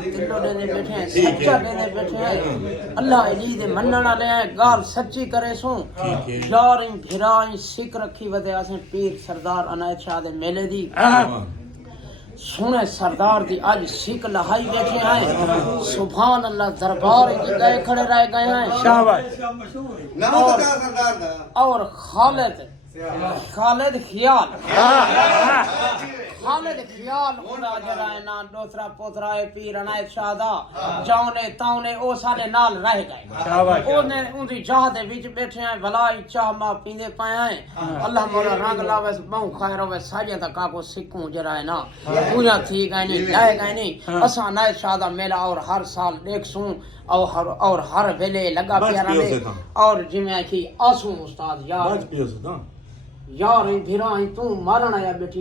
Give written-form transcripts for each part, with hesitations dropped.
दिलों दे बैठे हैं, सच्चा दे बैठे हैं। अल्लाह अली दे मनण वाले हैं, गाल सच्ची करे सो यार भिराई सिक रखी वदे असें पीर सरदार अनायत शाह दे मेले दी सुने सरदार दी आज सिक लहाई बैठे हैं। सुभान अल्लाह दरबार के गए खड़े रह गए हैं। शाबाश। और खालिद ख्याल उड़ा जरा ना दूसरा पोतरा है पीर अनायत शाह दा जाने ताउने ओ साडे नाल रह गए। ओने उनदी चाह दे विच बैठे हैं भलाई चाह मा पींदे पाए हैं। अल्लाह मोला रंग लावे बहु खैर होवे साजे दा काको सिक्कू जरा है ना पूरा थी गए नहीं लाए गए नहीं। असा अनायत शाह दा मेला और हर साल देखसूं और हर वेले लगा पिया रहे। और जिमें कि आंसू उस्ताद यार भिरा तू मारण आया बेटी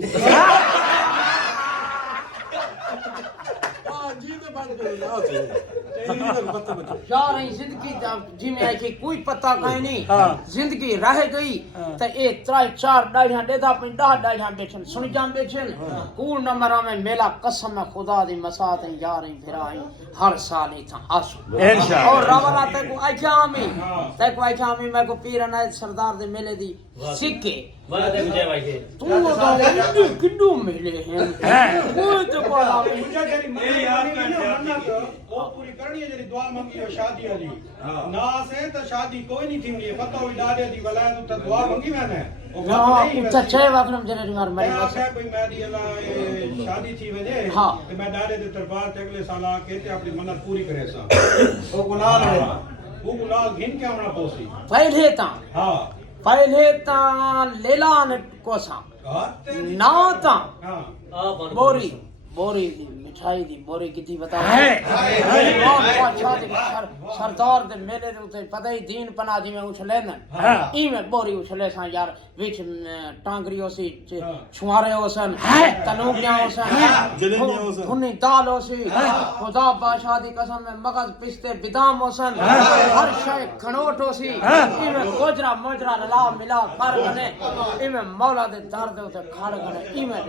यार जिंदगी जिमें कि कोई पता कहीं नहीं जिंदगी रह गई तो ए 3-4 डाढ़ियां देदा पे 10 डाढ़ियां बेचन सुन जाम बेचन कूल नंबरा में मेला कसम खुदा दी मसात यार भिरा हर साल ही था आंसू और रवला ते को आख्या मी मैं को पीर अनायत सरदार दे मेले दी सिक्के बड़ा देख जय भाई तू तो किड्डू मिले हैं कोई तो बड़ा जरी मेरी यार का ओ पूरी करनी है जरी दुआ मांगी हो शादी वाली ना से तो शादी कोई नहीं थी पता हो डाले दी वला तो दुआ मांगी मैंने हां सच्चे वकरम जरे मार मेरी बस कोई मेरी अल्लाह शादी थी वजे हां मैं डाले दे दरबार ते अगले साल आके ते अपनी मन्नत पूरी करे सा ओ गुलाल है वो गुलाल घिन के आना पौसी पहले ता लेलान कोसा ना ता बोरी मिठाई दी बोरी कितनी बता सरदार दे मेले दे उते पता ही दीन पना जिवें उछले न इवें बोरी उछले सा यार विच टांगरी होसी छुआरे होसन तनूकियां होसन धुनी दाल होसी खुदा बादशाह दी कसम में मगज पिस्ते बादाम होसन हर शय खनोट होसी इवें गोजरा मोजरा ला मिला कर गने इवें मौला दे दर दे उते खड़ गने इवें